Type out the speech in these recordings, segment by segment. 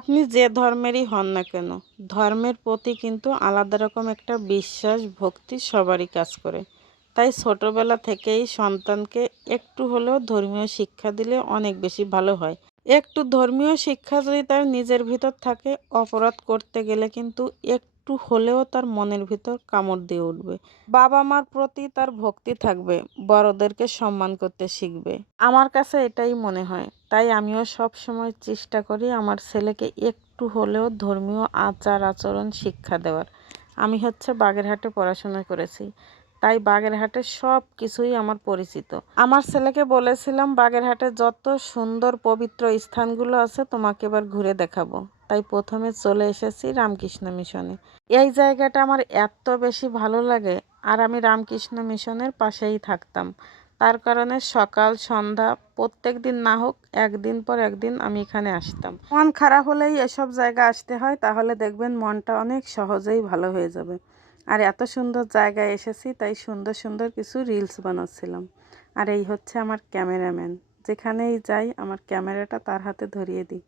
আপনি যে ধর্মেরই হন না কেন, ধর্মের প্রতি কিন্তু আলাদা রকম একটা বিশ্বাস ভক্তি সবারই কাজ করে। তাই ছোটবেলা থেকেই সন্তানকে একটু হলেও ধর্মীয় শিক্ষা দিলে অনেক বেশি ভালো হয়। একটু ধর্মীয় শিক্ষা যদি তার নিজের ভিতর থাকে, অপরাধ করতে গেলে কিন্তু একটু হলেও তার মনের ভিতর কামড় দিয়ে উঠবে। বাবা মার প্রতি তার ভক্তি থাকবে, বড়দেরকে সম্মান করতে শিখবে। আমার কাছে এটাই মনে হয়। তাই আমিও সব সময় চেষ্টা করি আমার ছেলেকে একটু হলেও ধর্মীয় আচার আচরণ শিক্ষা দেওয়ার। আমি বাগেরহাটে পড়াশোনা করেছি, তাই বাগেরহাটের সব কিছুই আমার পরিচিত। আমার ছেলেকে বলেছিলাম বাগেরহাটে যত সুন্দর পবিত্র স্থানগুলো আছে তোমাকে এবার ঘুরে দেখাবো। তাই প্রথমে চলে এসেছি রামকৃষ্ণ মিশনে। এই জায়গাটা আমার এত বেশি ভালো লাগে, আর আমি রামকৃষ্ণ মিশনের পাশেই থাকতাম। তার কারণে সকাল সন্ধ্যা প্রত্যেক দিন না হোক একদিন পর একদিন আমি এখানে আসতাম। মন খারাপ হলেই এসব জায়গা আসতে হয়, তাহলে দেখবেন মনটা অনেক সহজেই ভালো হয়ে যাবে। আর এত সুন্দর জায়গায় এসেছি, তাই সুন্দর সুন্দর কিছু রিলস বানাচ্ছিলাম। আর এই হচ্ছে আমার ক্যামেরাম্যান, যেখানেই যাই আমার ক্যামেরাটা তার হাতে ধরিয়ে দিই।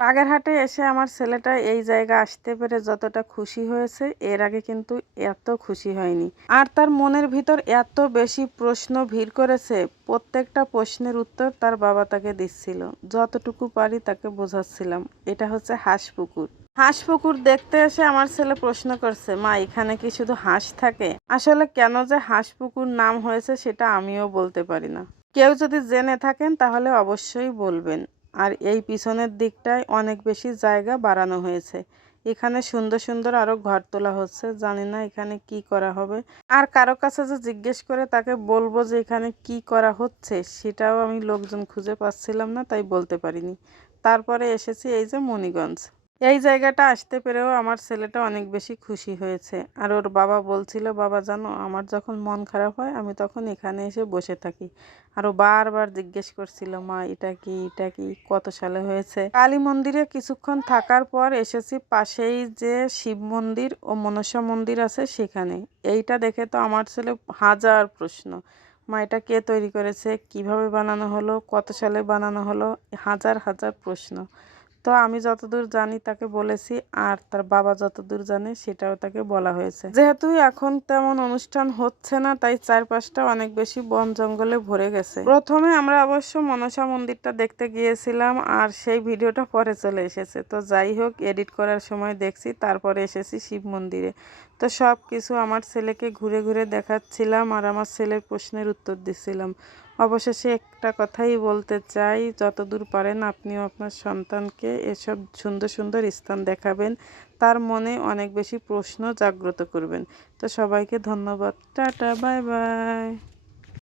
বাগেরহাটে এসে আমার ছেলেটা এই জায়গা আসতে পেরে যতটা খুশি হয়েছে, এর আগে কিন্তু এত খুশি হয়নি। আর তার মনের ভিতর এত বেশি প্রশ্ন ভিড় করেছে, প্রত্যেকটা প্রশ্নের উত্তর তার বাবা তাকে দিচ্ছিল। যতটুকু পারি তাকে বোঝাচ্ছিলাম। এটা হচ্ছে হাঁস পুকুর। হাঁস পুকুর দেখতে এসে আমার ছেলে প্রশ্ন করছে, মা এখানে কি শুধু হাঁস থাকে? আসলে কেন যে হাঁস পুকুর নাম হয়েছে সেটা আমিও বলতে পারি না। কেউ যদি জেনে থাকেন তাহলে অবশ্যই বলবেন। আর এই পিছনের দিকটায় অনেক বেশি জায়গা বাড়ানো হয়েছে। এখানে সুন্দর সুন্দর আরো ঘর তোলা হচ্ছে, জানি না এখানে কি করা হবে। আর কারো কাছে যে জিজ্ঞেস করে তাকে বলবো যে এখানে কি করা হচ্ছে, সেটাও আমি লোকজন খুঁজে পাচ্ছিলাম না, তাই বলতে পারিনি। তারপরে এসেছি এই যে মণিগঞ্জ। এই জায়গাটা আসতে পেরেও আমার ছেলেটা অনেক বেশি খুশি হয়েছে। আর ওর বাবা বলছিল, বাবা জানো আমার যখন মন খারাপ হয় আমি তখন এখানে এসে বসে থাকি। আর ও বারবার জিজ্ঞেস করছিল, মা এটা কি এটা কি, কত সালে হয়েছে। কালী মন্দিরে কিছুক্ষণ থাকার পর এসেছি পাশেই যে শিব মন্দির ও মনসা মন্দির আছে সেখানে। এইটা দেখে তো আমার ছেলে হাজার প্রশ্ন, মা এটা কে তৈরি করেছে, কিভাবে বানানো হলো, কত সালে বানানো হলো, হাজার হাজার প্রশ্ন। তো আমি যতদূর জানি তাকে বলেছি, আর তার বাবা যতদূর জানে সেটাও তাকে বলা হয়েছে। যেহেতু এখন তেমন অনুষ্ঠান হচ্ছে না, তাই চারপাশটা অনেক বেশি বন জঙ্গলে ভরে গেছে। প্রথমে আমরা অবশ্য মনসা মন্দিরটা দেখতে গিয়েছিলাম, আর সেই ভিডিওটা পরে চলে এসেছে। তো যাই হোক, এডিট করার সময় দেখছি, তারপরে এসেছি শিব মন্দিরে। তো সব কিছু আমার ছেলেকে ঘুরে ঘুরে দেখাচ্ছিলাম, আর আমার ছেলের প্রশ্নের উত্তর দিচ্ছিলাম। অবশেষে একটা কথাই বলতে চাই, যতদূর পারেন আপনিও আপনার সন্তানকে এসব সুন্দর সুন্দর স্থান দেখাবেন, তার মনে অনেক বেশি প্রশ্ন জাগ্রত করবেন। তো সবাইকে ধন্যবাদ, টাটা, বাই বাই।